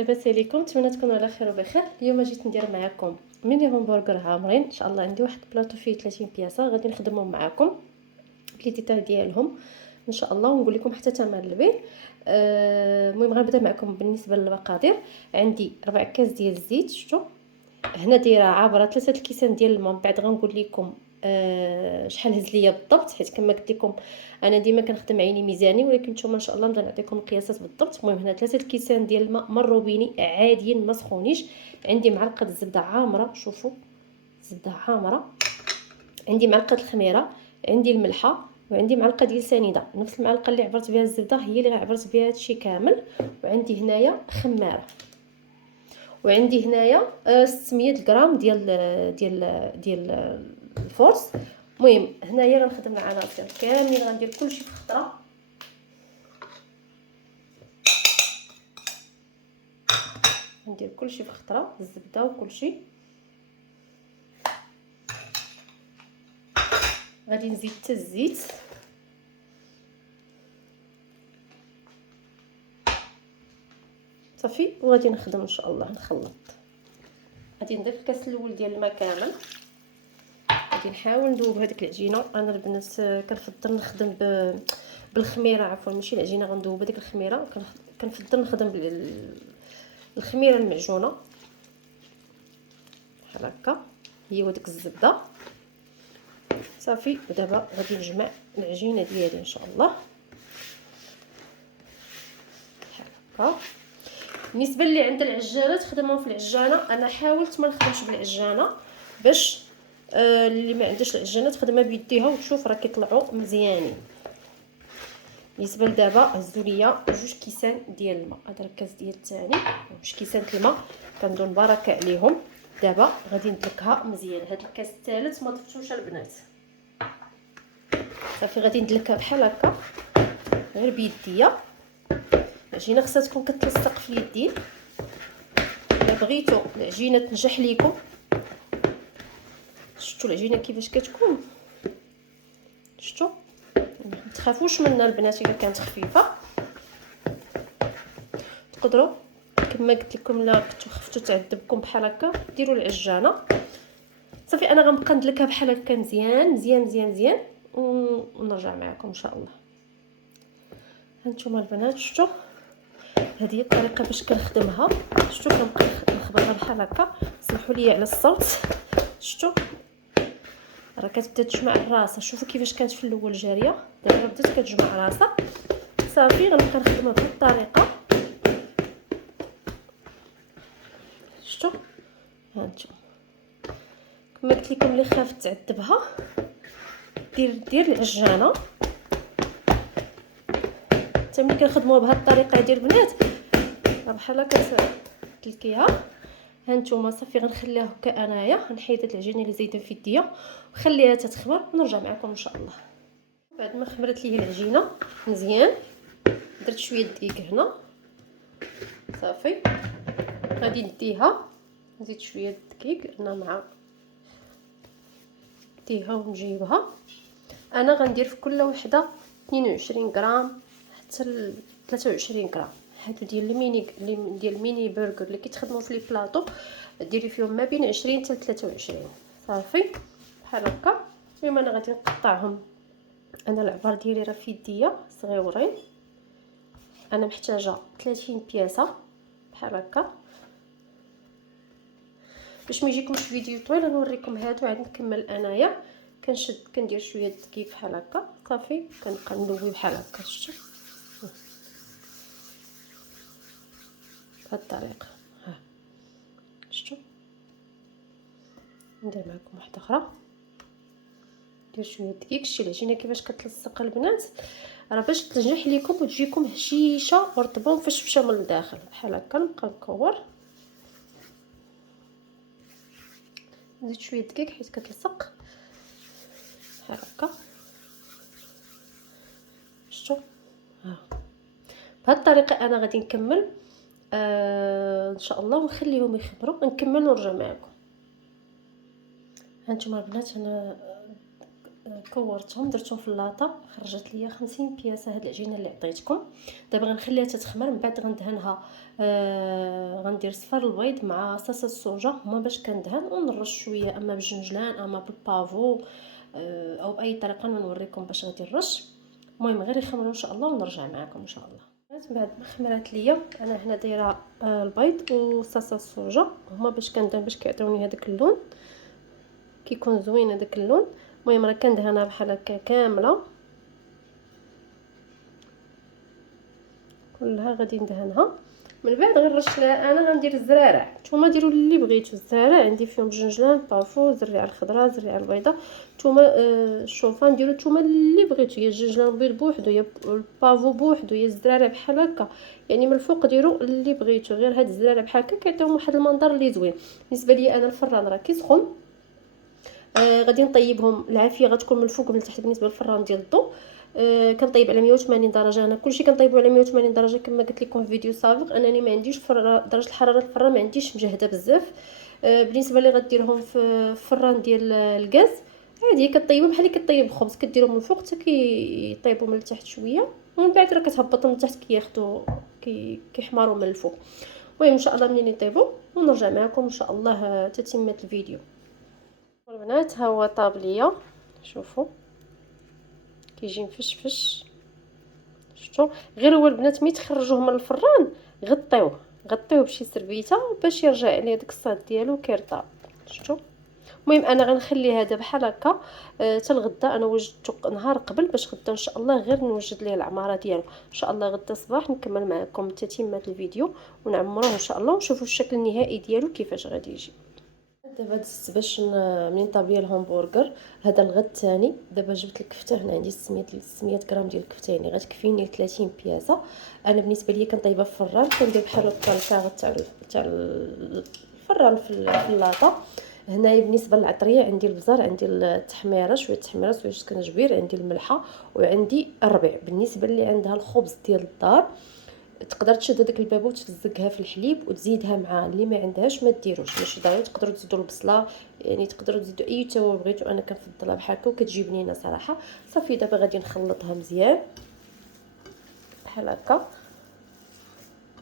لاباس عليكم؟ نتمنى تكونوا على خير وبخير. اليوم جيت ندير معكم ميني همبرغر عامرين ان شاء الله. عندي واحد بلاطو فيه 30 بياسه غادي نخدمهم معكم لي ديتاي ديالهم ان شاء الله، ونقول لكم حتى ثمن البيع. المهم غنبدا معكم بالنسبه للمقادير. عندي 4 كاس ديال الزيت، شفتوا هنا دايره عابره 3 الكيسان ديال الماء. من بعد غنقول لكم شحال هز ليا بالضبط، حيت كما قلت لكم انا ديما كنخدم عيني ميزاني، ولكن نتوما ان شاء الله نقدر نعطيكم القياسات بالضبط. المهم هنا 3 الكيسان ديال الماء مروا بيني عاديين ما سخونيش. عندي معلقه الزبده عامره، شوفوا زبده عامره، عندي معلقه الخميره، عندي الملحه، وعندي معلقه ديال سنيده. نفس المعلقه اللي عبرت بها الزبده هي اللي عبرت بها هادشي كامل. وعندي هنايا خماره، وعندي هنايا 600 غرام ديال الفورس. المهم هنايا غنخدم العناصر كاملين، غندير كلشي في خطره. ندير كلشي في خطره، الزبده وكلشي. غادي نزيد حتى الزيت، صافي، وغادي نخدم ان شاء الله نخلط. غادي نضيف الكاس الاول ديال الماء كامل، غادي نحاول ندوب هذيك العجينه. انا البنات كنفضل نخدم بالخميره، عفوا ماشي العجينه، غندوب هذيك الخميره. كنفضل نخدم الخميره المعجونه بحال هكا، هي وديك الزبده صافي. ودابا غادي نجمع العجينه ديالي ان شاء الله بحال هكا. بالنسبه اللي عند العجانه تخدموا في العجانه، انا حاولت ما نخدمش بالعجانه باش اللي ما عندهاش العجانه تخدمها بيديها وتشوف راه كيطلعوا مزيانين. بالنسبه لدابا هزوا ليا 2 كيسان ديال الماء، هذا الكاس ديال الثاني 2 كيسان الماء كنظن بركه عليهم. دابا غادي ندلكها مزيان. هذا الكاس الثالث ما ضفتوش البنات، صافي غادي ندلكها بحال هكا غير بيديا. العجينه خصها تكون كتلصق في اليدين. الا بغيتوا العجينه تنجح ليكم، شفتوا العجينه كيفاش كتكون، شفتوا ما تخافوش منها البنات. الا كانت خفيفه تقدروا كما قلت لكم، لا كنتو خفتوا تعذبكم بحال هكا ديروا العجانه. صافي انا غنبقى ندلكها بحال هكا مزيان مزيان مزيان مزيان، ونرجع معكم ان شاء الله. هانتوما البنات شفتوا هذه هي الطريقه باش كنخدمها. شفتوا كنبقى نخبطها بحال هكا. سمحوا لي على الصوت، شفتوا راه كتبدا تجمع راسها. شوفوا كيفاش كانت في الاول جاريه، دابا بدات كتجمع راسها. صافي غنبقى نخدمها بهذه الطريقه. شفتوا هانتوما كما قلت لكم اللي خافت تعذبها دير العجانه. حتى ملي كنخدموها بهذه الطريقه ديال البنات راه بحال كتلكيها. هانتوما صافي غنخليها هكا. انايا غنحيد هاد العجينه اللي زايده في يديا وخليها تتخمر ونرجع معكم ان شاء الله. بعد ما خمرت لي العجينه مزيان درت شويه دقيق هنا، صافي غادي نديها نزيد شويه الدقيق هنا مع نديها ونجيبها. انا غندير في كل وحده 22 غرام حتى 23 غرام. هادو ديال الميني ديال الميني برجر اللي كيتخدموا في لي بلاطو، ديري فيهم ما بين 20 حتى 23 صافي بحال هكا. المهم انا غادي نقطعهم. انا العبار ديالي راه في يديا صغيورين، انا محتاجه 30 بياسه بحال هكا باش ما يجيكمش فيديو طويل. نوريكم هادو عاد نكمل. انايا كنشد كندير شويه دقيق بحال هكا صافي كنبقى ندوي بحال هكا. شفتوا بهاد الطريقه. ها شفتوا ندير معكم واحده اخرى. ندير شويه دقيق. شتي العجينه كيفاش كتلصق البنات، راه باش تنجح ليكم وتجيكم هشيشه ورطبه ومفشفشه من الداخل بحال هكا. نبقى نكور نزيد شويه دقيق حيت كتلصق بحال هكا. شفتوا ها بهاد الطريقه انا غادي نكمل ان شاء الله ونخليهم يخمروا نكمل ونرجع معكم. هانتوما البنات انا كورتهم درتهم في اللاطه، خرجت ليا 50 بياسه هاد العجينه اللي عطيتكم. دابا غنخليها تتخمر، من بعد غندهنها غندير صفار البيض مع صلصه الصوجه هما باش كندهن، ونرش شويه اما بالجنجلان اما بالبافو او باي طريقه ما نوريكم باش غادي نرش. المهم غير يخمروا ان شاء الله ونرجع معكم ان شاء الله. بعد ما خمرات ليا انا هنا دايره البيض وصلصه الصوجه هما باش كندهن باش كيعطيوني هذاك اللون، كيكون زوين هذاك اللون. المهم راه كندهنها بحال هكا كامله كلها غادي ندهنها. من بعد غنرش لها انا غندير الزرارع، نتوما ديروا اللي بغيتو. الزرارع عندي فيهم الجنجلان، بافو، الزريعه الخضراء، الزريعه البيضاء، نتوما الشوفان ديروا نتوما اللي بغيتو، يا الجنجلان بيض بوحدو يا البافو بوحدو يا الزرارع بحال هكا، يعني من الفوق ديروا اللي بغيتو. غير هاد الزرارع بحال هكا كيعطيهم واحد المنظر اللي زوين. بالنسبه لي انا الفران راه كيسخن، غادي نطيبهم. العافيه غتكون من الفوق ومن التحت بالنسبه للفران ديال الضو. كنطيب على 180 درجه. انا كلشي كنطيبو على 180 درجه كما قلت لكم في فيديو سابق، انني ما عنديش درجه الحراره الفران ما عنديش مجهده بزاف. بالنسبه لي غديرهم في الفران ديال الغاز عادي، كطيبهم بحال اللي كطيب الخبز، كديرهم من الفوق حتى كيطيبوا من التحت شويه، ومن بعد راه كتهبطهم من التحت كياخذوا كيحمروا من الفوق. المهم ان شاء الله منين يطيبوا ونرجع معكم ان شاء الله تتمه الفيديو. البنات ها هو طاب ليا، شوفوا كيجي مفشفش، شفتوا؟ غير هو البنات ملي تخرجوه من الفران غطيوه بشي سربيته باش يرجع عليه داك الصاد ديالو كيرطاب، شفتوا؟ المهم انا غنخلي هذا بحال هكا حتى الغدا. انا وجدته نهار قبل باش غدا ان شاء الله غير نوجد ليه العماره ديالو ان شاء الله. غدا صباح نكمل معكم تتمه الفيديو ونعمروه ان شاء الله ونشوفوا الشكل النهائي ديالو كيفاش غادي يجي. دابا دزت باش منين طاب ليا الهامبرغر هذا الغد الثاني. دابا جبت الكفته، هنا عندي 600 غرام ديال الكفته، يعني غتكفيني 30 بياسه. انا بالنسبه ليا كنطيبها في الفران، كندير بحال هكا الكاغ تاع الفران في اللاطه. هنايا بالنسبه للعطريه عندي البزار، عندي التحميره، شويه التحميره، شويه كنجبير، عندي الملحه، وعندي الربيع. بالنسبه اللي عندها الخبز ديال الدار تقدر تشد هذاك البابه وتفزقها في الحليب وتزيدها مع. اللي ما عندهاش ما ديروش، ماشي ضروري. تقدروا تزيدوا البصله، يعني تقدروا تزيدوا اي توابل بغيتو. انا كنفضلها بحال هكا وكتجي بنينه صراحه. صافي دابا غادي نخلطها مزيان بحال هكا،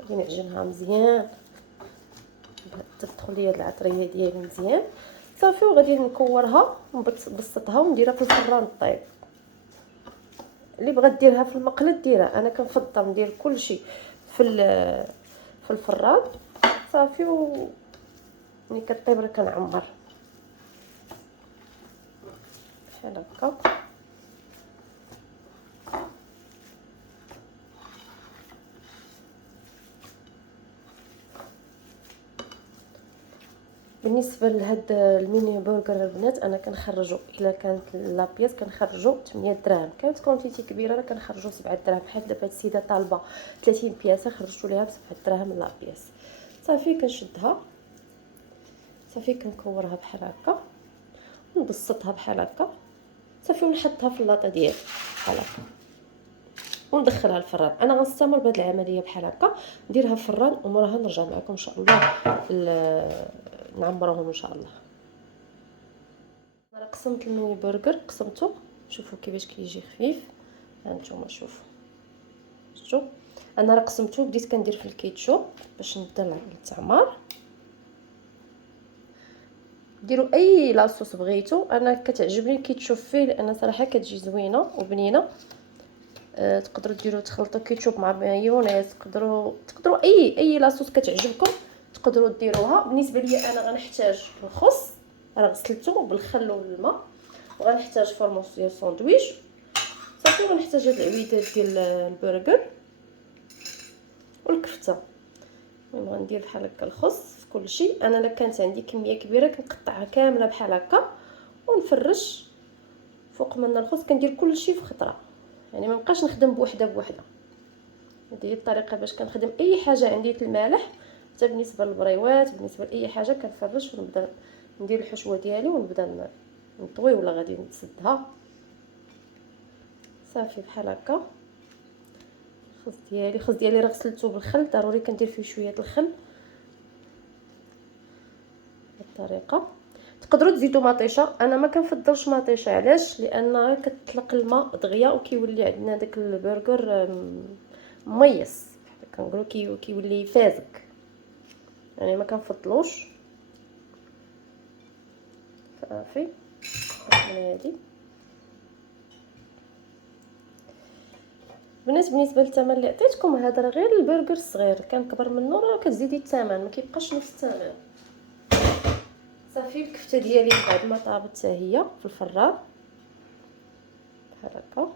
غادي نعجنها مزيان تدخل ليا العطريه ديالي مزيان. صافي وغادي نكورها ونبسطها ونديرها في الفران طيب. اللي بغات ديرها في المقله ديرها، انا كنفضل ندير كلشي في الفران صافي. ملي كطيب راه كنعمر بحال هكا. بالنسبه لهاد الميني برجر البنات انا كنخرجوا الا كانت لابياس كنخرجوا 8 دراهم، كانت كونتيتي كبيره راه كنخرجوا 7 دراهم. بحال دابا هاد السيده طالبه 30 بياسه خرجت ليها ب 7 دراهم لابياس. صافي كنشدها صافي كنكورها بحال هكا ونبسطها بحال هكا صافي ونحطها في اللاطه ديالي بحال هكا وندخلها الفران. انا غنستمر بهذه العمليه بحال هكا، نديرها في الفران وموراها نرجع معكم ان شاء الله نعمروهم ان شاء الله. انا قسمت الميني برجر، قسمته شوفوا كيفاش كيجي خفيف. هانتوما شوفوا، شفتوا؟ انا راه قسمته بديت كندير في الكيتشوب باش نبدا التعمار. ديروا اي لاصوص بغيتو، انا كتعجبني الكيتشوب فيه لان صراحه كتجي زوينه وبنينه. تقدروا ديروا تخلطوا كيتشوب مع مايونيز، تقدروا اي لاصوص كتعجبكم تقدروا ديروها. بالنسبه لي انا غنحتاج الخس راه غسلته بالخل والماء، وغنحتاج فرموس ديال الساندويتش صافي، ونحتاج هاد العويدات ديال البرجر والكفته. المهم غندير بحال هكا الخس في كلشي. انا الا كانت عندي كميه كبيره كنقطعها كامله بحال هكا ونفرش فوق منها الخس، كندير كلشي في خطره، يعني ما نبقاش نخدم بوحده بوحده. هذه هي الطريقه باش كنخدم اي حاجه عندي في المالح، حتى بالنسبه للبريوات بالنسبه لاي حاجه كنفرش ونبدا ندير الحشوه ديالي ونبدا نطوي ولا غادي نسدها صافي بحال هكا. الخس ديالي راه غسلته بالخل، ضروري كندير فيه شويه الخل بالطريقه. تقدروا تزيدوا مطيشه، انا ما كنفضلش مطيشه. علاش؟ لانها كتطلق الماء دغيا وكيولي عندنا داك البرغر مميص، كنقولوا كيولي فازك، يعني ما كنفضلوش. صافي من هذه. بالنسبه للثمن اللي عطيتكم، هذا راه غير البرغر الصغير، كان كبر منه راه كتزيدي الثمن، ما كيبقاش نفس الثمن. صافي الكفته ديالي بعد ما طابت حتى هي في الفران بحال هكا،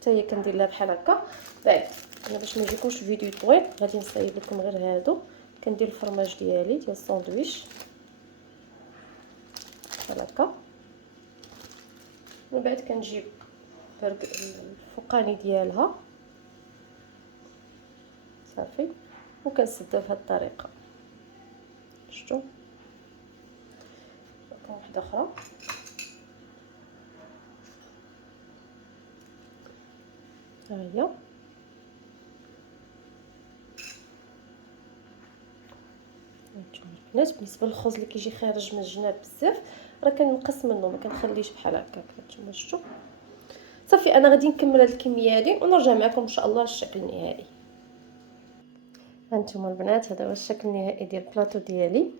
حتى هي كندير لها بحال هكا. بعد انا باش ما يجيكمش فيديو طويل غادي نصايب لكم غير هادو. كندير الفرماج ديالي ديال الساندويتش بحال هكا، من بعد كنجيب الفوقاني ديالها صافي، وكنسدها بهذه الطريقه. شفتوا واحده اخرى. ها هي البنات. بالنسبه للخبز اللي كيجي خارج من الجناب بزاف راه كنقص منه، ما كنخليش بحال هكا كما شفتوا. صافي انا غادي نكمل هاد الكميه هادي ونرجع معكم ان شاء الله للشكل النهائي. هانتوما البنات، هذا هو الشكل النهائي ديال البلاطو ديالي.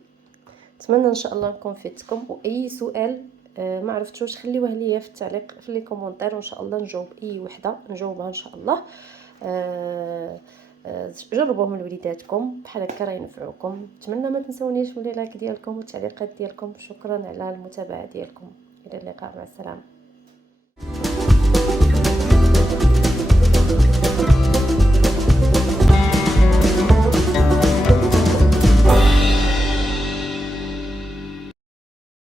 نتمنى ان شاء الله نكون فدتكم، واي سؤال ما عرفتوش خليوه ليا في التعليق في لي كومونتير، وان شاء الله نجاوب اي وحده نجاوبها ان شاء الله. جربوه من وليداتكم بحال هكا راه ينفعوكم. نتمنى ما تنسونيش من لايك ديالكم والتعليقات ديالكم. شكرا على المتابعه ديالكم، الى اللقاء، مع السلامه.